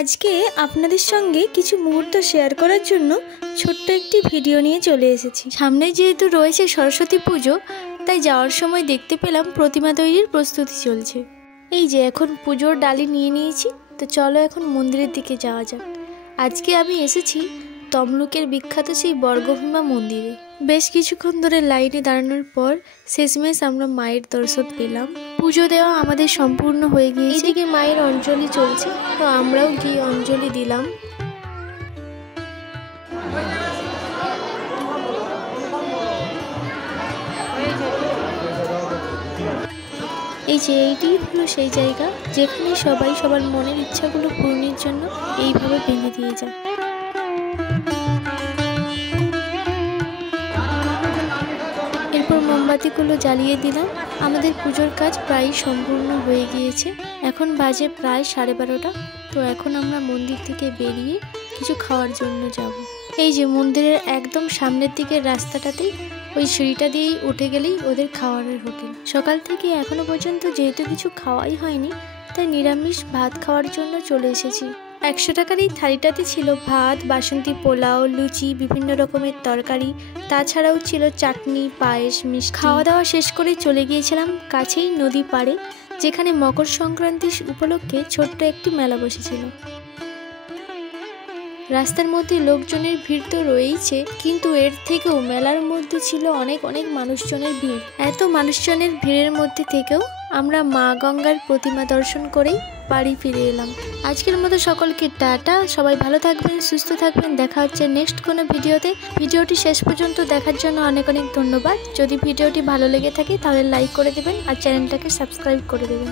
আজকে আপনাদের সঙ্গে কিছু মুহূর্ত শেয়ার করার জন্য ছোট্ট একটি ভিডিও নিয়ে চলে এসেছি। সামনে যেহেতু রয়েছে সরস্বতী পুজো, তাই যাওয়ার সময় দেখতে পেলাম প্রতিমা তৈরির প্রস্তুতি চলছে। এই যে এখন পুজোর ডালি নিয়ে নিয়েছি, তো চলো এখন মন্দিরের দিকে যাওয়া যাক। আজকে আমি এসেছি তমলুকের বিখ্যাত সেই বর্গভীমা মন্দিরে। বেশ কিছুক্ষণ ধরে লাইনে দাঁড়ানোর পর শেষমেশ আমরা মায়ের দর্শন পেলাম। পুজো দেওয়া আমাদের সম্পূর্ণ হয়ে গিয়েছে। এদিকে মায়ের অঞ্জলি চলছে, তো আমরাও গিয়ে অঞ্জলি দিলাম। এই যে এইটি হলো সেই জায়গা যেখানে সবাই সবার মনের ইচ্ছাগুলো পূরণের জন্য এইভাবে ভেঙে দিয়ে যায়। এরপর মোমবাতিগুলো জ্বালিয়ে দিলাম। আমাদের পুজোর কাজ প্রায় সম্পূর্ণ হয়ে গিয়েছে। এখন বাজে প্রায় 12:30। তো এখন আমরা মন্দির থেকে বেরিয়ে কিছু খাওয়ার জন্য যাব। এই যে মন্দিরের একদম সামনের দিকের রাস্তাটাতেই ওই সিঁড়িটা দিয়েই উঠে গেলেই ওদের খাওয়ারের হোটেল। সকাল থেকে এখনো পর্যন্ত যেহেতু কিছু খাওয়াই হয়নি, তাই নিরামিষ ভাত খাওয়ার জন্য চলে এসেছি। 100 টাকার এই থালিটাতে ছিল ভাত, বাসন্তী পোলাও, লুচি, বিভিন্ন রকমের তরকারি, তাছাড়াও ছিল চাটনি, পায়েস, মিষ্টি। খাওয়া দাওয়া শেষ করে চলে গিয়েছিলাম কাছেই নদী পাড়ে, যেখানে মকর সংক্রান্তি উপলক্ষে ছোট্ট একটি মেলা বসেছিল। রাস্তার মধ্যে লোকজনের ভিড় তো রয়েইছে, কিন্তু এর থেকেও মেলার মধ্যে ছিল অনেক মানুষজনের ভিড়। এত মানুষজনের ভিড়ের মধ্যে থেকেও আমরা মা গঙ্গার প্রতিমা দর্শন করেই বাড়ি ফিরে এলাম। আজকের মতো সকলকে টাটা। সবাই ভালো থাকবেন, সুস্থ থাকবেন। দেখা হচ্ছে নেক্সট কোনো ভিডিওতে। ভিডিওটি শেষ পর্যন্ত দেখার জন্য অনেক ধন্যবাদ। যদি ভিডিওটি ভালো লেগে থাকে তাহলে লাইক করে দেবেন আর চ্যানেলটাকে সাবস্ক্রাইব করে দেবেন।